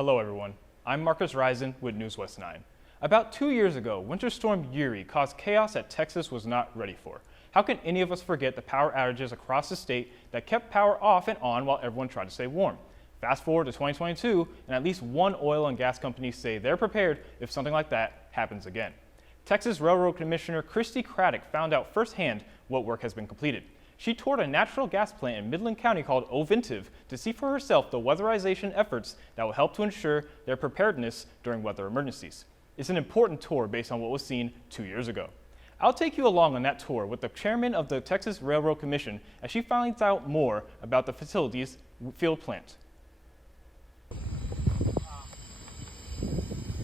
Hello everyone, I'm Marcus Risen with NewsWest 9. About 2 years ago, Winter Storm Uri caused chaos that Texas was not ready for. How can any of us forget the power outages across the state that kept power off and on while everyone tried to stay warm? Fast forward to 2022, and at least one oil and gas company say they're prepared if something like that happens again. Texas Railroad Commissioner Christi Craddick found out firsthand what work has been completed. She toured a natural gas plant in Midland County called Ovintiv to see for herself the weatherization efforts that will help to ensure their preparedness during weather emergencies. It's an important tour based on what was seen 2 years ago. I'll take you along on that tour with the chairman of the Texas Railroad Commission as she finds out more about the facility's field plant.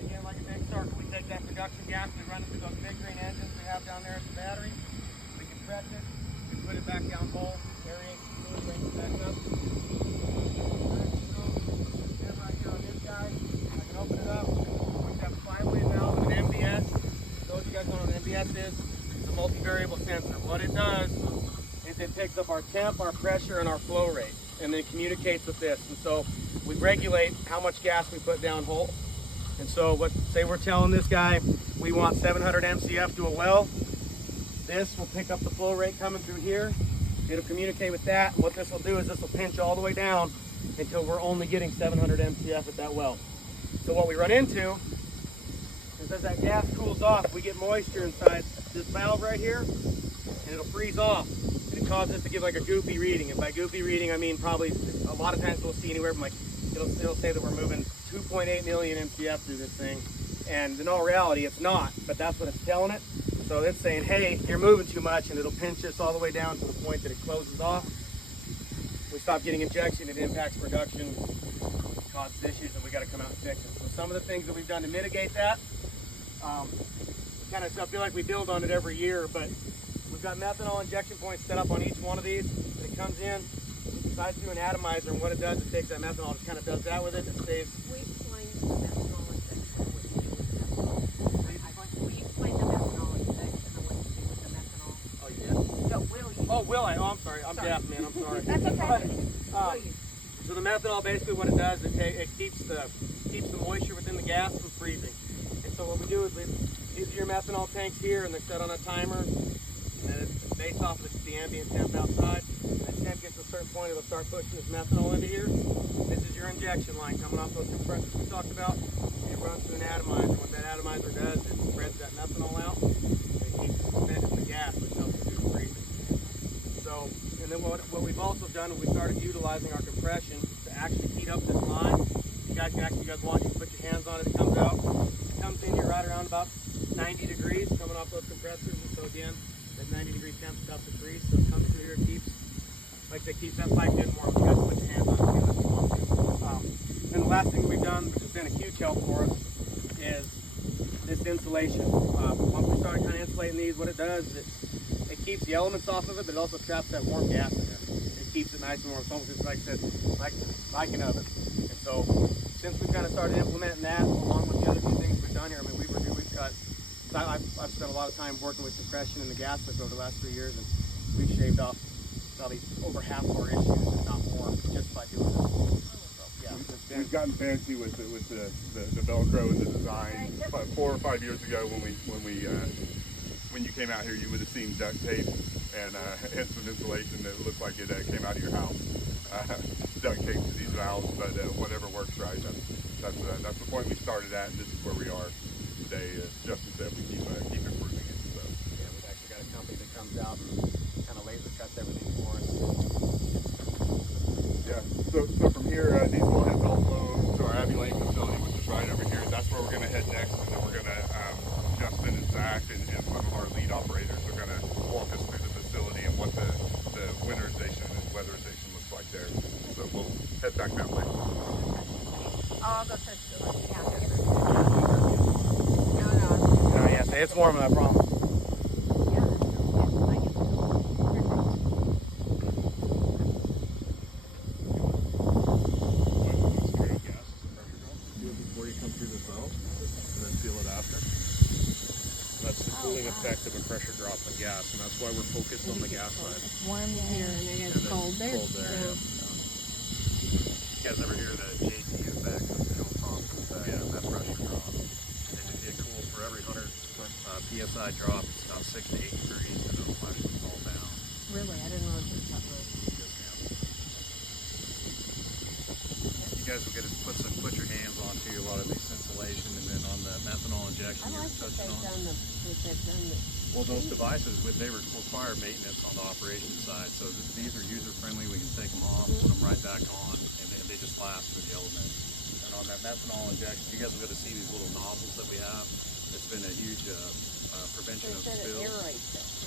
Again, like a big circle, we take that production gas, we run it through those big green engines we have down there at the battery. We compress it, we put it back down whole, aerate the fluid, bring it back up. And right here on this guy, I can open it up. We have a 5-way valve and an MBS. For those of you guys know what an MBS is, it's a multivariable sensor. What it does is it picks up our temp, our pressure, and our flow rate, and then communicates with this. And so we regulate how much gas we put down hole. And so say we're telling this guy we want 700 MCF to a well. This will pick up the flow rate coming through here. It'll communicate with that. And what this will do is this will pinch all the way down until we're only getting 700 MCF at that well. So what we run into is as that gas cools off, we get moisture inside this valve right here, and it'll freeze off. And it causes it to give like a goofy reading. And by goofy reading, I mean probably a lot of times we'll see anywhere from like, it'll say that we're moving 2.8 million MCF through this thing. And in all reality, it's not, but that's what it's telling it. So it's saying, hey, you're moving too much, and it'll pinch us all the way down to the point that it closes off. We stop getting injection, it impacts production, causes issues that we got to come out and fix it. So some of the things that we've done to mitigate that, kind of I feel like we build on it every year, but we've got methanol injection points set up on each one of these. And it comes in, we decide to do an atomizer, and what it does, it takes that methanol, just kind of does that with it, and saves. We explained the methanol injection, what to do with methanol. We explained the methanol injection and what to do with the methanol. Oh, you did? No, will you? Oh, will I? Oh, I'm sorry. I'm deaf, man. I'm sorry. That's okay. Will you? So the methanol, basically what it does, it keeps the moisture within the gas from freezing. And so what we do is these are your methanol tanks here, and they're set on a timer, and it's based off of the ambient temp outside. And the temp gets to a certain point, it'll start pushing this methanol into here. This is your injection line coming off those compressors we talked about. It runs through an atomizer. What that atomizer does is it spreads that methanol out, and it keeps it suspended in the gas, which helps reduce freezing. So, and then what we've also done is we started utilizing our compression to actually heat up this line. You guys want, you can put your hands on it, it comes out. It comes in here right around about 90 degrees coming off those compressors, and so again, that 90-degree temp stuff to freeze, so it comes through here, it keeps, like they keep that pipe in warm. You guys can put your hands on it if you want to. And the last thing we've done, which has been a huge help for us, is this insulation. Once we started kind of insulating these, what it does is it keeps the elements off of it, but it also traps that warm gas in there. It keeps it nice and warm. It's almost just like I said, like an oven. And so since we've kind of started implementing that, along with the other few things we've done here, I mean, we've got, I've spent a lot of time working with compression and the gas lift over the last 3 years, and we've shaved off probably over half of our issues, if not more, just by doing this. So, yeah, we've gotten fancy with the Velcro and the design. 4 or 5 years ago, when you came out here, you would have seen duct tape and some insulation that looked like it came out of your house. Duct tape to these valves, but whatever works, right? That's the point we started at, and this is where we are today. Justin said we keep improving it. So. Yeah, we've actually got a company that comes out and kind of laser cuts everything for us. Yeah. So from here, these will head also to our Abbey Lane facility, which is right over here. That's where we're going to head next, and then we're going to Justin and Zach and some of our lead operators are going to walk us through the facility and what the winterization and weatherization looks like there. So we'll head back that way. I'll go search the list. Yeah. Oh, yeah, it's warm, I promise. Before you come through the valve, and then seal it after. That's the cooling effect of a pressure drop in gas, and that's why we're focused on the gas side. It's warm here and it gets cold there. Cold there, yeah. You guys ever hear the JT effect? PSI drop is about 6 to 8 degrees, and it'll actually fall down. Really? I didn't know it was that low. Yes, ma'am. You guys will get to put your hands onto a lot of this insulation, and then on the methanol injection I you're like that touching they've on. done the, Well, those devices, they require maintenance on the operations side, so these are user-friendly. We can take them off, put them right back on, and they just last through the elements. And on that methanol injection, you guys are going to see these little nozzles that we have. It's been a huge prevention of spills.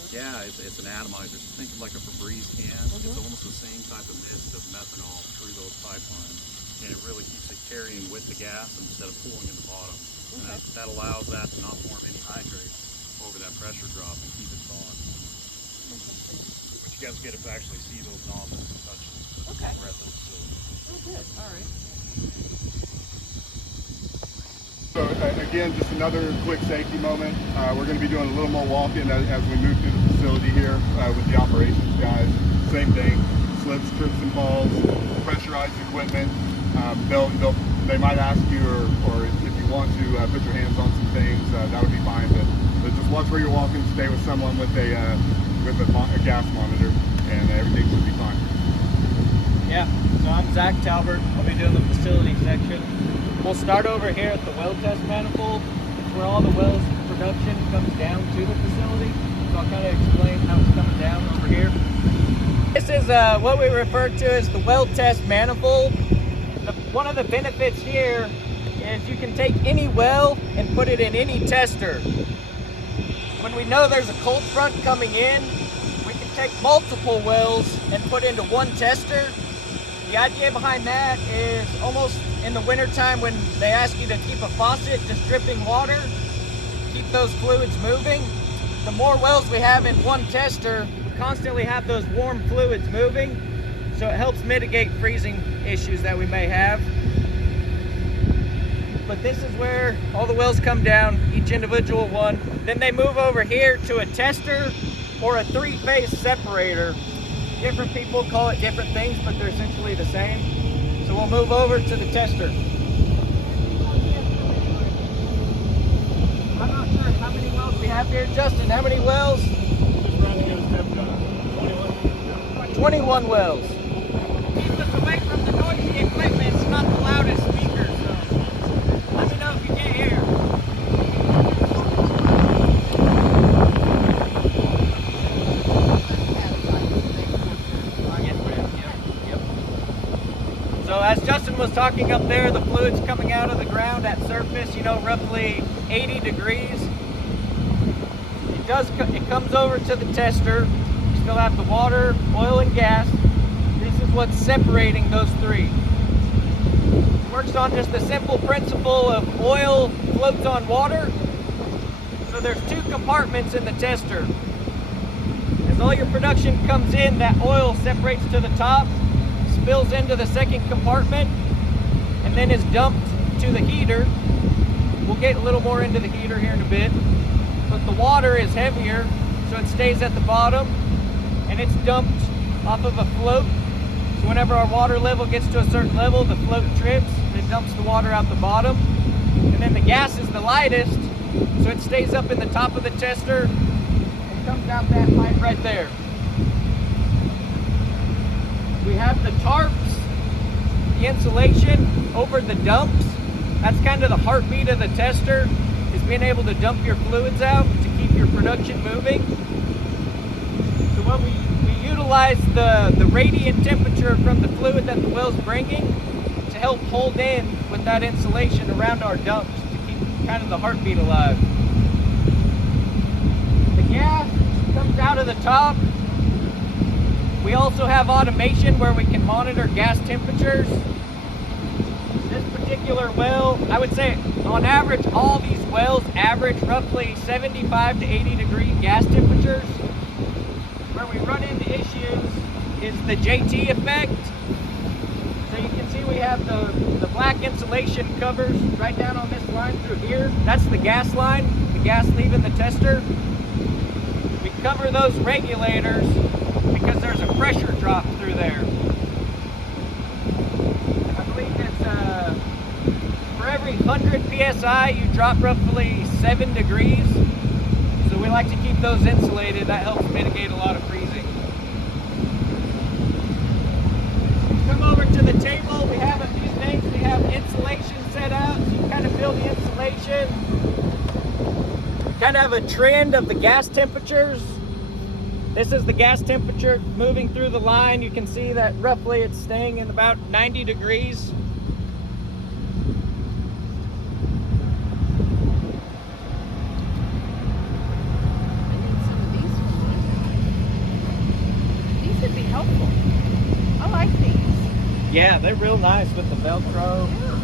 Yeah, it's an atomizer. So think of like a Febreze can. It's almost the same type of mist of methanol through those pipelines, and it really keeps it carrying with the gas instead of pulling in the bottom. And that allows that to not form any hydrates over that pressure drop and keep it thawed. But you guys get to actually see those nozzles and touch the rest of the facility. Oh, good. All right. So again, just another quick safety moment. We're going to be doing a little more walking as we move through the facility here with the operations guys. Same thing, slips, trips and falls, pressurized equipment. They might ask you, or if you want to put your hands on some things, that would be fine. But just watch where you're walking. Stay with someone with a gas monitor, and everything should be fine. Yeah, so I'm Zach Talbert. I'll be doing the facility section. We'll start over here at the well test manifold. It's where all the wells production comes down to the facility. So I'll kind of explain how it's coming down over here. This is what we refer to as the well test manifold. One of the benefits here is you can take any well and put it in any tester. When we know there's a cold front coming in, we can take multiple wells and put into one tester. The idea behind that is almost in the wintertime when they ask you to keep a faucet just dripping water, keep those fluids moving. The more wells we have in one tester, we constantly have those warm fluids moving, so it helps mitigate freezing issues that we may have. But this is where all the wells come down, each individual one. Then they move over here to a tester or a three-phase separator. Different people call it different things, but they're essentially the same. So we'll move over to the tester. I'm not sure how many wells we have here. Justin, how many wells? 21 wells. Keep us away from the noisy equipment. It's not the loudest speaker, so let me know if you can't hear. So as Justin was talking up there, the fluid's coming out of the ground at surface, roughly 80 degrees. It comes over to the tester. You still have the water, oil, and gas. This is what's separating those three. It works on just the simple principle of oil floats on water. So there's two compartments in the tester. As all your production comes in, that oil separates to the top, spills into the second compartment, and then is dumped to the heater. We'll get a little more into the heater here in a bit. But the water is heavier, so it stays at the bottom, and it's dumped off of a float. So whenever our water level gets to a certain level, the float trips, and it dumps the water out the bottom. And then the gas is the lightest, so it stays up in the top of the tester and comes out that pipe right there. We have the tarps, the insulation over the dumps. That's kind of the heartbeat of the tester, is being able to dump your fluids out to keep your production moving. So what we utilize the radiant temperature from the fluid that the well's bringing to help hold in with that insulation around our dumps to keep kind of the heartbeat alive. The gas comes out of the top. We also have automation where we can monitor gas temperatures. This particular well, I would say on average, all these wells average roughly 75 to 80 degree gas temperatures. Where we run into issues is the JT effect. So you can see we have the black insulation covers right down on this line through here. That's the gas line, the gas leaving the tester. We cover those regulators because there's a pressure drop through there. I believe it's for every 100 psi you drop roughly 7 degrees. we like to keep those insulated. That helps mitigate a lot of freezing. Come over to the table. We have a few things. We have insulation set up. So you kind of feel the insulation. Kind of have a trend of the gas temperatures. This is the gas temperature moving through the line. You can see that roughly it's staying in about 90 degrees. I need some of these for my house. These would be helpful. I like these. Yeah, they're real nice with the Velcro. Yeah.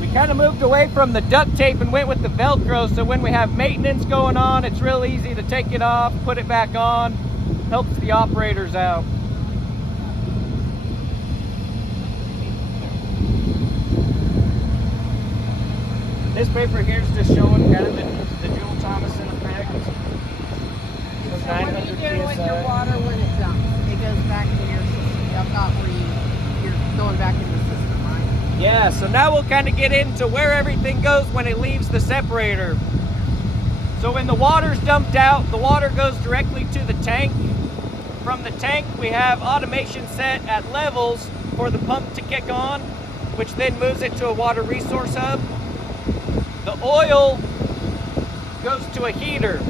We kind of moved away from the duct tape and went with the Velcro, so when we have maintenance going on, it's real easy to take it off, put it back on. Helps the operators out. This paper here is just showing kind of the Joule Thomason effect. So what are you doing with your water when it dumps? It goes back to your system. Y'all got where you're going back in the system, right? Yeah, so now we'll kind of get into where everything goes when it leaves the separator. So when the water's dumped out, the water goes directly to the tank. From the tank, we have automation set at levels for the pump to kick on, which then moves it to a water resource hub. The oil goes to a heater.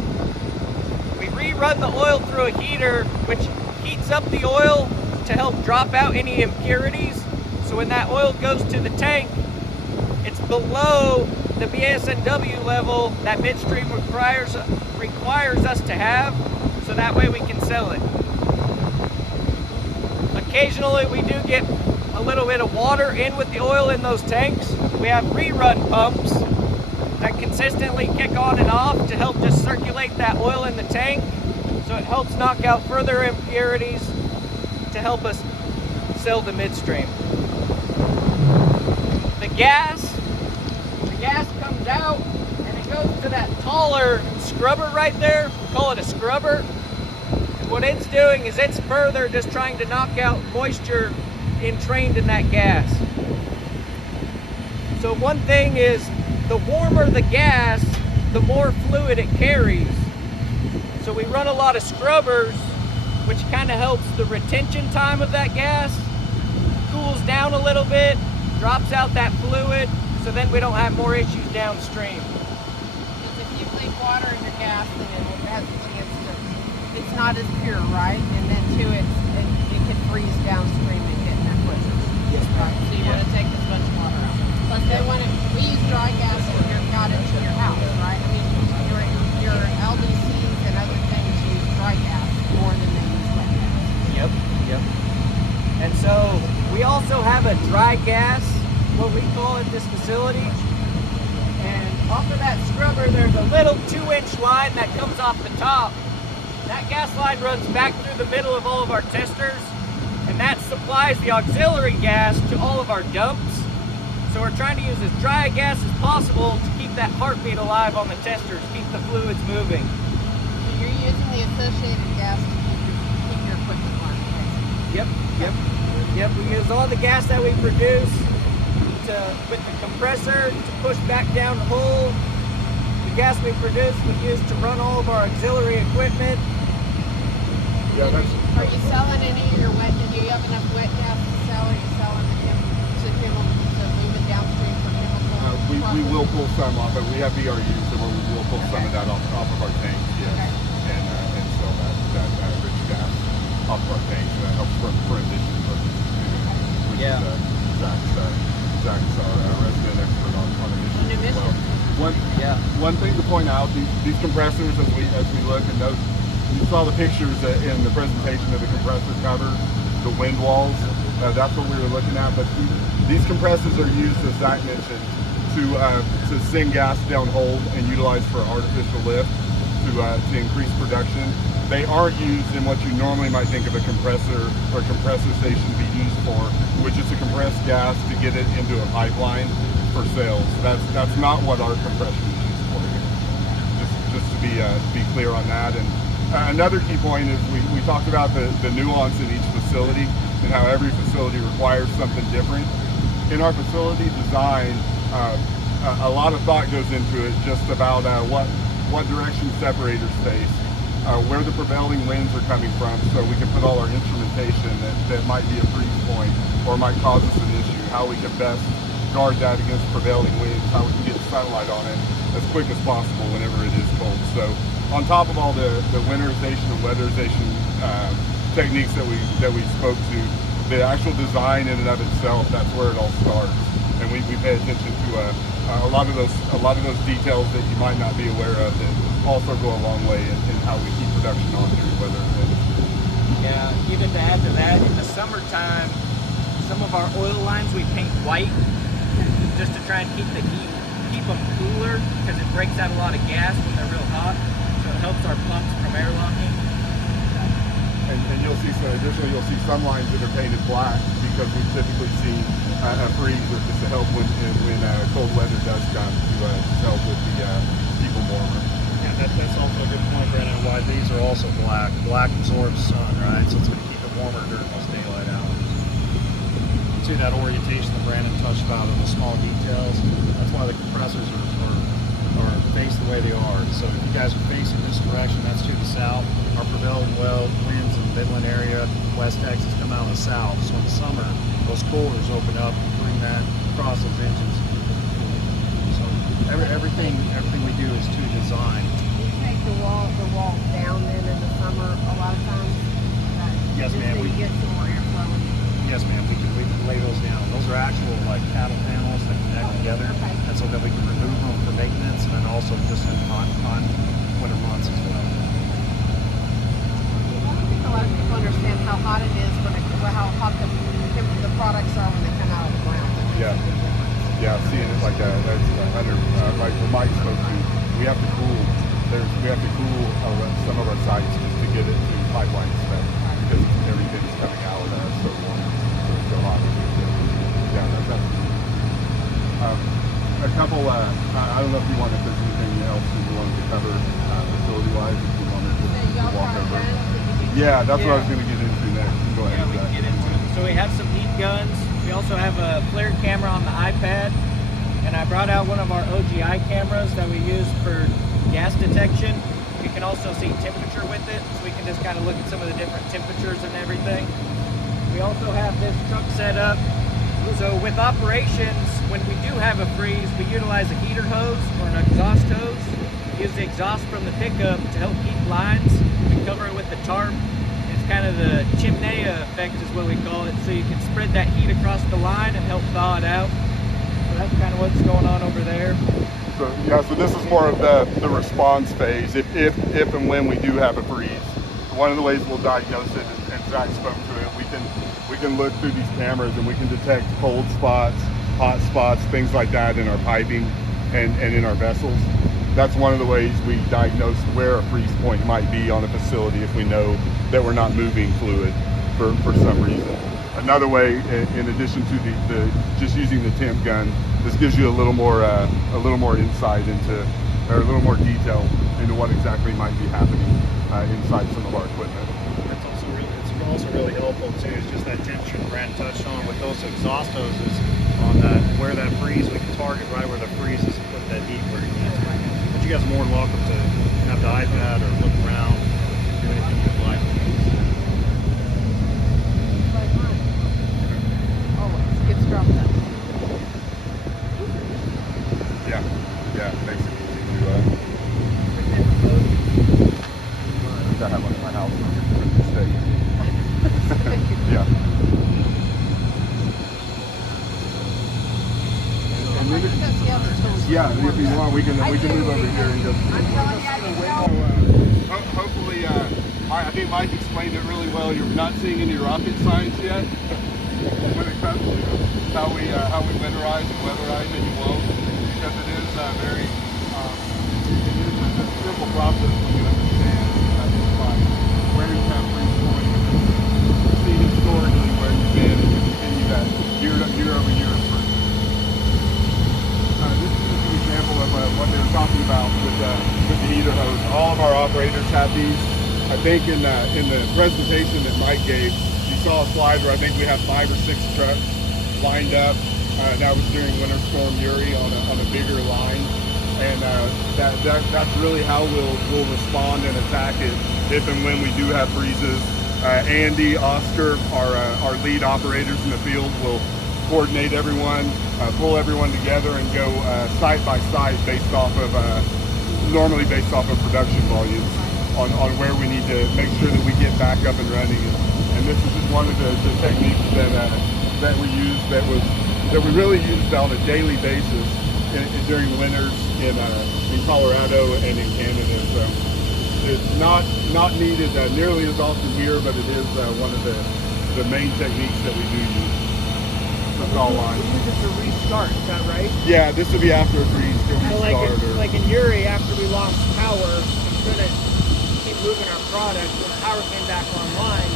We rerun the oil through a heater, which heats up the oil to help drop out any impurities. So when that oil goes to the tank, it's below the BSNW level that midstream requires us to have, so that way we can sell it. Occasionally we do get a little bit of water in with the oil in those tanks. We have rerun pumps that consistently kick on and off to help just circulate that oil in the tank, so it helps knock out further impurities to help us sell the midstream. The gas comes out and it goes to that taller scrubber right there. We call it a scrubber. And what it's doing is it's further just trying to knock out moisture entrained in that gas. So one thing is, the warmer the gas, the more fluid it carries. So we run a lot of scrubbers, which kind of helps the retention time of that gas, cools down a little bit, drops out that fluid, so then we don't have more issues downstream. Because if you leave water in your gas, then it has a chance to, it's not as pure, right? And then too, it can freeze downstream and get in that pressure. Yes, Right. So you want to take as much water out. Plus they want to, we use dry gas when you're got into your house, right? I mean, your LDCs and other things use dry gas more than they use wet gas. Yep. And so we also have a dry gas, what we call at this facility. And off of that scrubber, there's a little 2-inch line that comes off the top. That gas line runs back through the middle of all of our testers, and that supplies the auxiliary gas to all of our dumps. So we're trying to use as dry a gas as possible to keep that heartbeat alive on the testers, keep the fluids moving. So you're using the associated gas to keep your equipment running. Yep, we use all the gas that we produce with the compressor to push back down the hole. The gas we produce we use to run all of our auxiliary equipment. Yeah, that's. Are you selling any of your wet? Do you have enough wet gas to sell? Are you selling to move it downstream for chemical? We will pull some off, but we have BRUs, so we will pull some of that off of our tanks, yes, Okay. and sell that rich gas off of our tanks. That helps for emission purposes too. Which Yeah. Zach's our resident expert on emissions as well. One thing to point out, these compressors, as we look and note, you saw the pictures in the presentation of the compressor cover, the wind walls. That's what we were looking at. But these compressors are used, as Zach mentioned, to send gas downhole and utilize for artificial lift to increase production. They aren't used in what you normally might think of a compressor or compressor station to be used for, which is to compress gas to get it into a pipeline for sales. That's not what our compression is used for here. Just to be clear on that. And another key point is we talked about the nuance in each facility and how every facility requires something different. In our facility design, a lot of thought goes into it just about what what direction separators face, where the prevailing winds are coming from, so we can put all our instrumentation that might be a freeze point or might cause us an issue, how we can best guard that against prevailing winds, how we can get sunlight on it as quick as possible whenever it is cold. So on top of all the winterization and weatherization techniques that we spoke to, the actual design in and of itself, that's where it all starts. And we pay attention to a lot of those details that you might not be aware of that also go a long way in how we keep production on during weather events. Yeah, even to add to that, in the summertime, some of our oil lines we paint white just to try and keep the heat, keep them cooler, because it breaks out a lot of gas when they're real hot. So it helps our pumps from airlocking. And you'll see, so additionally, you'll see some lines that are painted black because we've typically seen a freeze just to help when cold weather does come to help with the keep them warmer. Yeah, that's also a good point, Brandon, why these are also black. Black absorbs sun, right? So it's going to keep it warmer during those daylight hours. See that orientation that Brandon touched about in the small details? That's why the compressors are faced the way they are. So if you guys are facing this direction, that's to the south. Our prevailing winds in the Midland area, West Texas, come out of the south. So in the summer, those coolers open up and bring that across those engines. So everything we do is to design. You take the walls down then in the summer a lot of times? Yes, ma'am. So you get some more airflow. Yes, ma'am. We can lay those down. Those are actual like cattle panels that connect together, and so that we can remove them for maintenance and also just in hot winter months as well. I don't think a lot of people understand how hot it is how hot the products are when they come out of the ground. Yeah, seeing it like under like what Mike spoke to, we have to cool. We have to cool some of our sites just to get it to pipeline spec because everything's coming out of that so warm, so hot. Yeah, that's a couple. I don't know if you wanted, if there's anything else that you wanted to cover facility-wise. If you wanted to walk over. Yeah, that's what I was going to get into next. Go ahead. Yeah, we can get into it. So we have some heat guns. We also have a FLIR camera on the iPad, and I brought out one of our OGI cameras that we use for gas detection. We can also see temperature with it, so we can just kind of look at some of the different temperatures and everything. We also have this truck set up. So with operations, when we do have a freeze, we utilize a heater hose or an exhaust hose. Use the exhaust from the pickup to help keep lines. We cover it with the tarp. It's kind of the chimney effect is what we call it. So you can spread that heat across the line and help thaw it out. So that's kind of what's going on over there. So yeah, so this is more of the response phase. If and when we do have a freeze, one of the ways we'll diagnose it, and Zach spoke to it, we can look through these cameras and we can detect cold spots, hot spots, things like that in our piping and in our vessels. That's one of the ways we diagnose where a freeze point might be on a facility if we know that we're not moving fluid for some reason. Another way, in addition to the just using the temp gun, this gives you a little more insight into, or a little more detail into what exactly might be happening inside some of our equipment. It's also really helpful too. Is just that temperature Brand touched on with those exhaust hoses on that where that freeze we can target right where the freeze is and put that heat where you need to. But you guys are more than welcome to have the iPad or look around, do anything you'd like. Gets dropped up. Yeah, it makes it easy to have one in my house for the state. Yeah. And then yeah, if you want, we can move over here and just. Hopefully, I think Mike explained it really well. You're not seeing any rocket science yet. When it comes to how we winterize and weatherize, and you won't, because it is it is a simple process when you understand where you have freeze point. You see historically where you've been, and you continue that year over year. This is just an example of what they were talking about with the heater hose. All of our operators have these. I think in the presentation that Mike gave, saw a slide where I think we have 5 or 6 trucks lined up. That was during Winter Storm Uri on a bigger line, and that's really how we'll respond and attack it if and when we do have freezes. Andy, Oscar, our lead operators in the field, will coordinate everyone, pull everyone together, and go site by site normally based off of production volumes on where we need to make sure that we get back up and running. And this is just one of the techniques that we use that we really used on a daily basis during winters in Colorado and in Canada. So it's not needed nearly as often here, but it is one of the main techniques that we do use. That's all line. We use it to restart, is that right? Yeah, this would be after a freeze to restart. Like in Uri, after we lost power, we couldn't keep moving our product. When power came back online,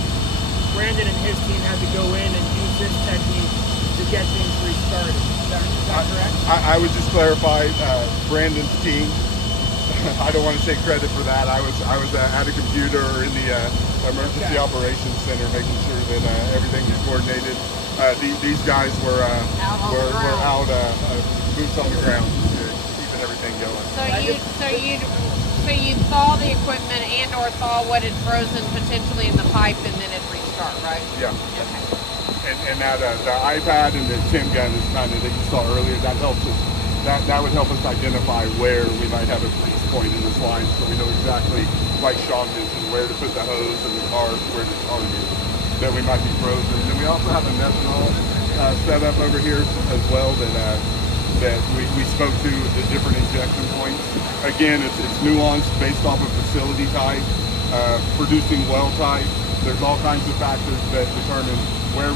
Brandon and his team had to go in and use this technique to get things restarted. Is that correct? I would just clarify Brandon's team. I don't want to take credit for that. I was at a computer in the emergency operations center, making sure that everything was coordinated. These guys were out boots on the ground, keeping everything going. So you'd thaw the equipment and/or thaw what had frozen potentially in the pipe, and then it'd restart, right? Yeah. Okay. And that the iPad and the Tim gun is kind of that you saw earlier. That helps us. That would help us identify where we might have a freeze point in this line, so we know exactly, like Sean mentioned, where to put the hose and the cars, where to target that we might be frozen. And we also have a methanol set up over here as well that we spoke to the different injection points. Again, it's nuanced based off of facility type, producing well type. There's all kinds of factors that determine where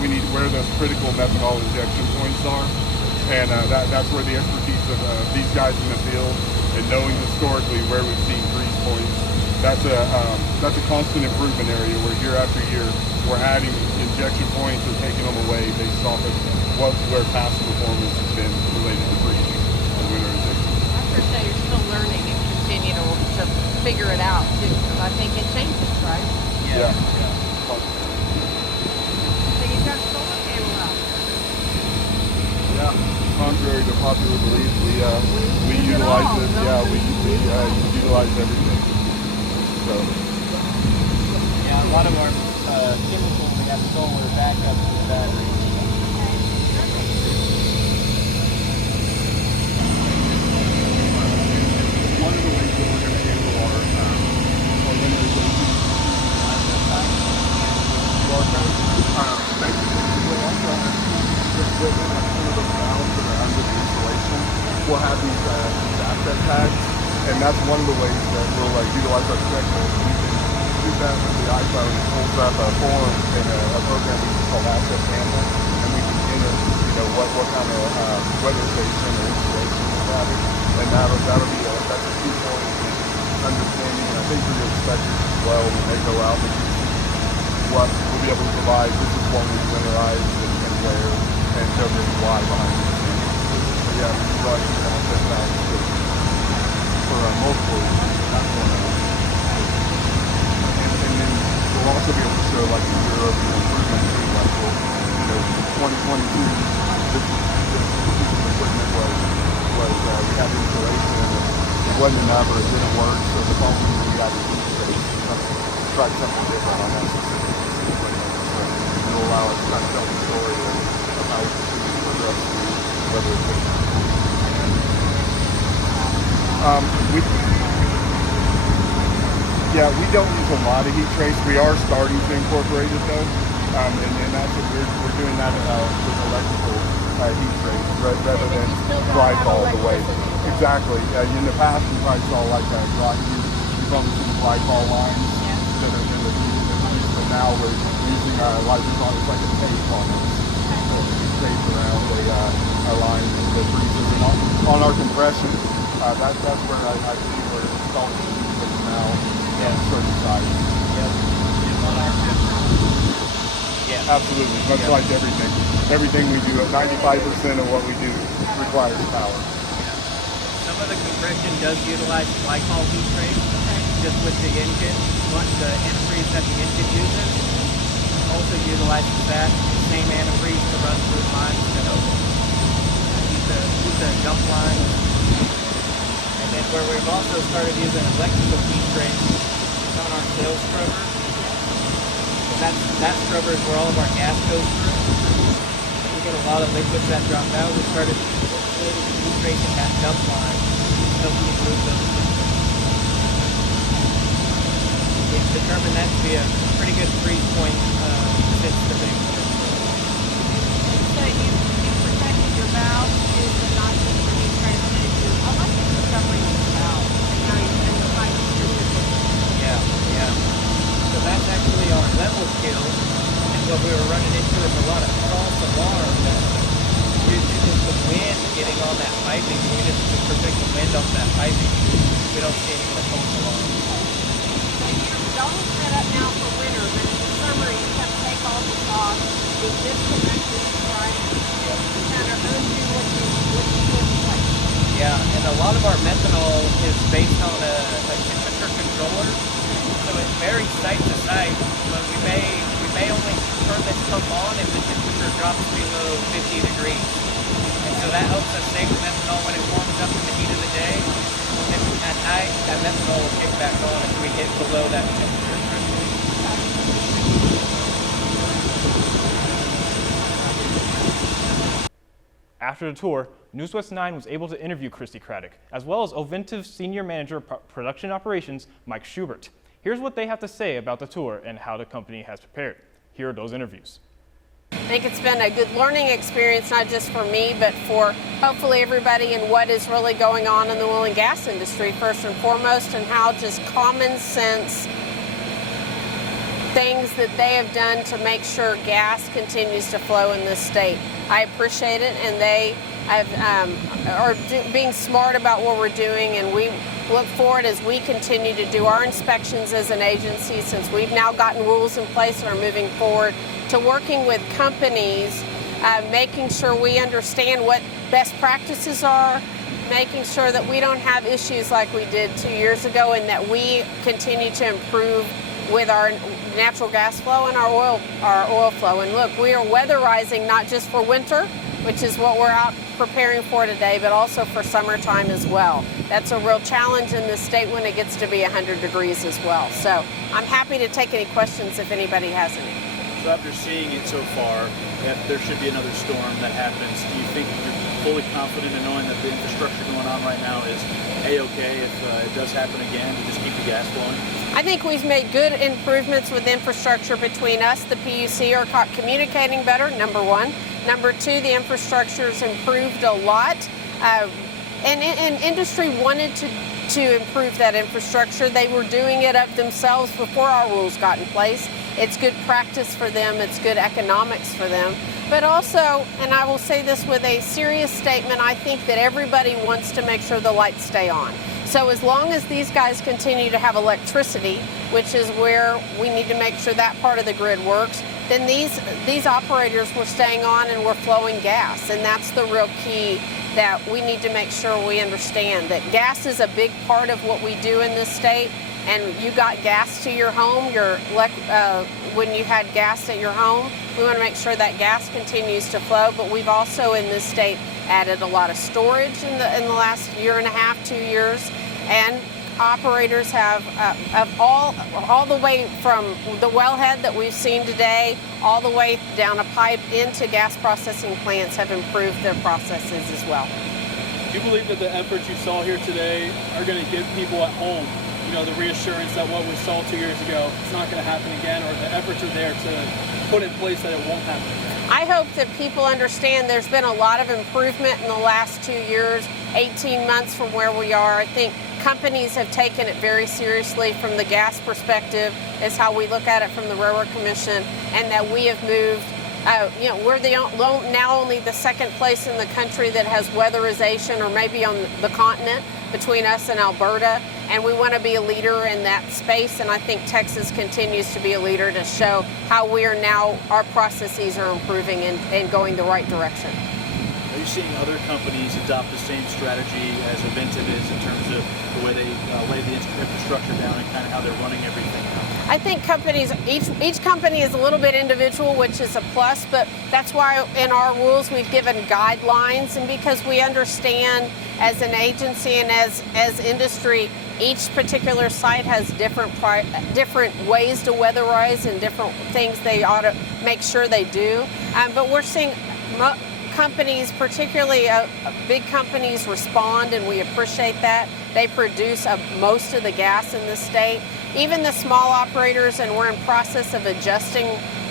those critical methanol injection points are. And that's where the expertise of these guys in the field and knowing historically where we've seen freeze points, that's a constant improvement area where year after year we're adding injection points and taking them away based off of where past performance has been related to freezing and winterization. I appreciate you're still learning and continue to figure it out too, because I think it changes, right? Yeah. So you've got solar panel out. Yeah, contrary to popular belief, we utilize it. Yeah, we utilize everything. So Yeah, a lot of our chemicals we have solar backup to the battery. one of the ways that we're going to handle our winterization basically we'll also have the equipment like some of those valves that are under the installation. We'll have these asset tags, and that's one of the ways that we'll utilize our checklist. We can do that with the iPhone. It pulls up a form in a program we call Asset Handler, and we can enter what kind of weatherization or installation we're having, and that'll be that's a key point in understanding, and I think for your inspectors as well when they go out, they can see what we'll be able to provide. This is what we winterize and where, and show them why behind the scenes. So yeah, we provide these asset tags for multiple reasons. That's one of them. And then we'll also be able to show like the year-over-year improvement too. Like 2022, this piece of equipment was we had installation and it wasn't enough or it didn't work. So the following year we got a heat trace and tried something different on that specific piece of equipment. So it'll allow us to kind of tell the story of how we continue to progress through weatherization. We don't use a lot of heat trace. We are starting to incorporate it though, and that's what we're doing that with electrical heat trace rather than glycol the way. Exactly. In the past, we probably saw like you've probably seen glycol lines that are in the heat, but now we're using lysozyme. It's like a tape on it. So we tape around a line that freezes. And on our compression, that's where I see we're installing heat trace now. Certain size. Yeah. Absolutely. Much like everything. Everything we do, 95% of what we do requires power. Some of the compression does utilize glycol heat trace, just with the engine, but the antifreeze that the engine uses also utilizes that same antifreeze to run through lines to help keep the dump lines. And then and where we've also started using electrical heat trace on our sail scrubber. So that scrubber is where all of our gas goes through. We get a lot of liquids that drop out. We started heat tracing that dump line to help remove those liquids. We've determined that to be a pretty good freeze point since the big one. So you protected your valves using not just for heat transmission. I like that you're covering the valve and the pipe specifically. Yeah. So that's actually our level kill, and what we were running into is a lot of false alarms due to just the wind getting on that piping. So we just to protect the wind off that piping. We don't see any more false alarms. So you're all set up now for winter, but in the summer you have to take all this off, you disconnect these, right? You kind of undo what you put in place. Yeah, and a lot of our methanol is based on a temperature controller, so it varies site to site, but we may only turn this pump on if the temperature drops below 50 degrees. And so that helps us save the methanol when it warms up in the heat of the day, and then at night that methanol will kick back on if we get below that temperature threshold. After the tour, NewsWest 9 was able to interview Christi Craddick, as well as Ovintiv Senior Manager of Production Operations, Mike Schubert. Here's what they have to say about the tour and how the company has prepared. Here are those interviews. I think it's been a good learning experience, not just for me, but for hopefully everybody in what is really going on in the oil and gas industry, first and foremost, and how just common sense things that they have done to make sure gas continues to flow in this state. I appreciate it, and they are being smart about what we're doing, and we look forward as we continue to do our inspections as an agency, since we've now gotten rules in place and are moving forward to working with companies, making sure we understand what best practices are, making sure that we don't have issues like we did 2 years ago, and that we continue to improve with our natural gas flow and our oil flow. And look, we are weatherizing not just for winter, which is what we're out preparing for today, but also for summertime as well. That's a real challenge in this state when it gets to be 100 degrees as well. So I'm happy to take any questions if anybody has any. So after seeing it so far, that there should be another storm that happens, do you think you're fully confident in knowing that the infrastructure going on right now is A-okay if it does happen again to just keep the gas flowing? I think we've made good improvements with infrastructure between us. The PUC are communicating better, number one. Number two, the infrastructure's improved a lot. And industry wanted to improve that infrastructure. They were doing it up themselves before our rules got in place. It's good practice for them. It's good economics for them. But also, and I will say this with a serious statement, I think that everybody wants to make sure the lights stay on. So as long as these guys continue to have electricity, which is where we need to make sure that part of the grid works, then these operators were staying on and we're flowing gas. And that's the real key that we need to make sure we understand, that gas is a big part of what we do in this state. And you got gas to your home, when you had gas at your home, we want to make sure that gas continues to flow. But we've also in this state added a lot of storage in the last year and a half, 2 years, and operators have all the way from the wellhead that we've seen today, all the way down a pipe into gas processing plants have improved their processes as well. Do you believe that the efforts you saw here today are going to give people at home, the reassurance that what we saw 2 years ago, it's not going to happen again, or the efforts are there to put in place that it won't happen again? I hope that people understand there's been a lot of improvement in the last 2 years, 18 months from where we are. I think companies have taken it very seriously from the gas perspective, is how we look at it from the Railroad Commission, and that we have moved. We're now only the second place in the country that has weatherization, or maybe on the continent, between us and Alberta, and we want to be a leader in that space, and I think Texas continues to be a leader to show how our processes are improving and going the right direction. Are you seeing other companies adopt the same strategy as Ovintiv is in terms of the way they lay the infrastructure down and kind of how they're running everything now? I think companies, each company is a little bit individual, which is a plus, but that's why in our rules we've given guidelines, and because we understand as an agency and as industry, each particular site has different ways to weatherize and different things they ought to make sure they do. But we're seeing companies, particularly big companies, respond, and we appreciate that. They produce most of the gas in the state. Even the small operators, and we're in process of adjusting,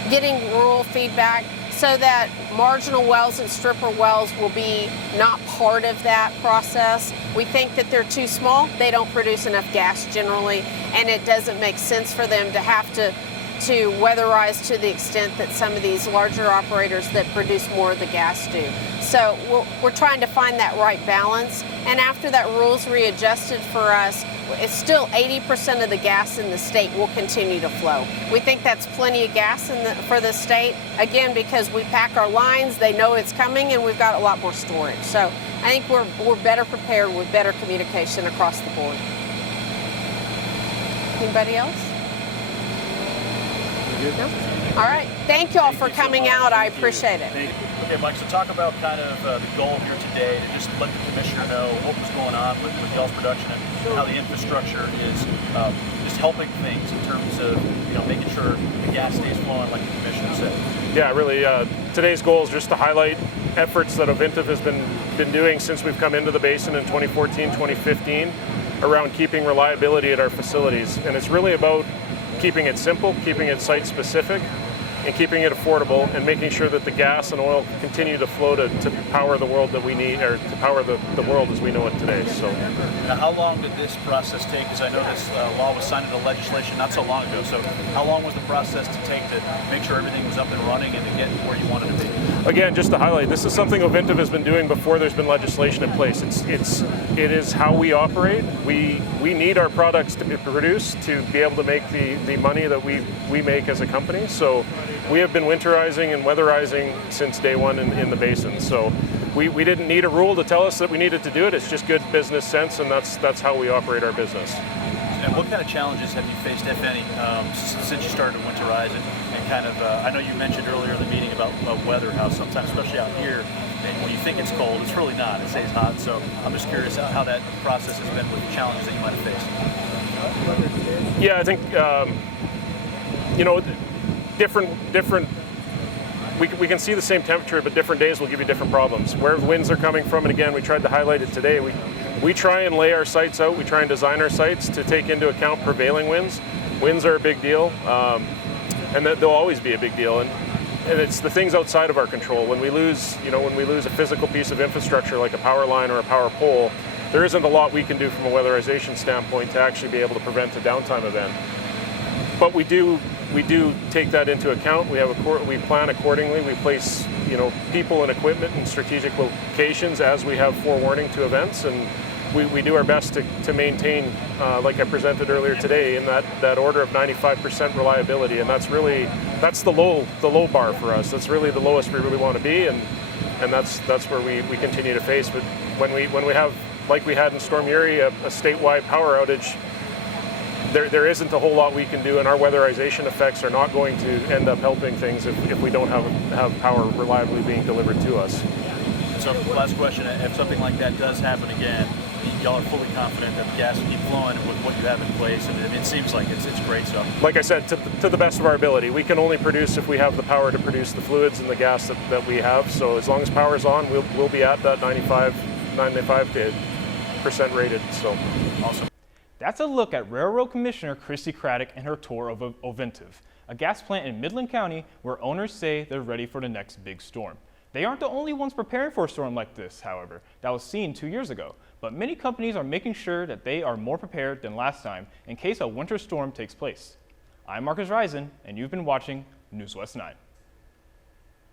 getting rural feedback so that marginal wells and stripper wells will be not part of that process. We think that they're too small. They don't produce enough gas generally, and it doesn't make sense for them to have to weatherize to the extent that some of these larger operators that produce more of the gas do. So we're trying to find that right balance. And after that rule's readjusted for us, it's still 80% of the gas in the state will continue to flow. We think that's plenty of gas for the state, again, because we pack our lines, they know it's coming, and we've got a lot more storage. So I think we're better prepared with better communication across the board. Anybody else? No? All right. Thank you all for coming out. I appreciate it. Okay, Mike, so talk about kind of the goal here today to just let the commissioner know what was going on with y'all's production and how the infrastructure is just helping things in terms of making sure the gas stays flowing like the commissioner said. Yeah, really, today's goal is just to highlight efforts that Ovintiv has been doing since we've come into the basin in 2014, 2015 around keeping reliability at our facilities. And it's really about keeping it simple, keeping it site-specific, and keeping it affordable, and making sure that the gas and oil continue to flow to power the world that we need, or to power the world as we know it today. So, now, how long did this process take? Because I know this law was signed into legislation not so long ago. So, how long was the process to take to make sure everything was up and running and to get where you wanted to be? Again, just to highlight, this is something Ovintiv has been doing before there's been legislation in place. It is how we operate. We need our products to be produced to be able to make the money that we make as a company. So we have been winterizing and weatherizing since day one in the basin. So we didn't need a rule to tell us that we needed to do it. It's just good business sense, and that's how we operate our business. And what kind of challenges have you faced, if any, since you started to winterize and kind of, I know you mentioned earlier in the meeting about weather, how sometimes, especially out here, and when you think it's cold, it's really not. It stays hot. So I'm just curious how that process has been with the challenges that you might have faced. Yeah, I think, different. We can see the same temperature, but different days will give you different problems. Where the winds are coming from, and again, we tried to highlight it today. We try and lay our sites out. We try and design our sites to take into account prevailing winds. Winds are a big deal, and they'll always be a big deal. And it's the things outside of our control. When we lose a physical piece of infrastructure like a power line or a power pole, there isn't a lot we can do from a weatherization standpoint to actually be able to prevent a downtime event. But we do take that into account. We plan accordingly. We place people and equipment in strategic locations as we have forewarning to events, and we do our best to maintain, like I presented earlier today, in that order of 95% reliability. And that's the low bar for us. That's really the lowest we really want to be, and that's where we continue to face. But when we have, like we had in Storm Uri, a statewide power outage, there isn't a whole lot we can do, and our weatherization effects are not going to end up helping things if we don't have power reliably being delivered to us. So last question, if something like that does happen again, y'all are fully confident that the gas will keep flowing with what you have in place, and it seems like it's great stuff. Like I said, to the best of our ability. We can only produce if we have the power to produce the fluids and the gas that we have. So as long as power's on, we'll be at that 95% rated. So awesome. That's a look at Railroad Commissioner Christi Craddick and her tour of Ovintiv, a gas plant in Midland County where owners say they're ready for the next big storm. They aren't the only ones preparing for a storm like this, however, that was seen 2 years ago. But many companies are making sure that they are more prepared than last time in case a winter storm takes place. I'm Marcus Risen, and you've been watching NewsWest 9.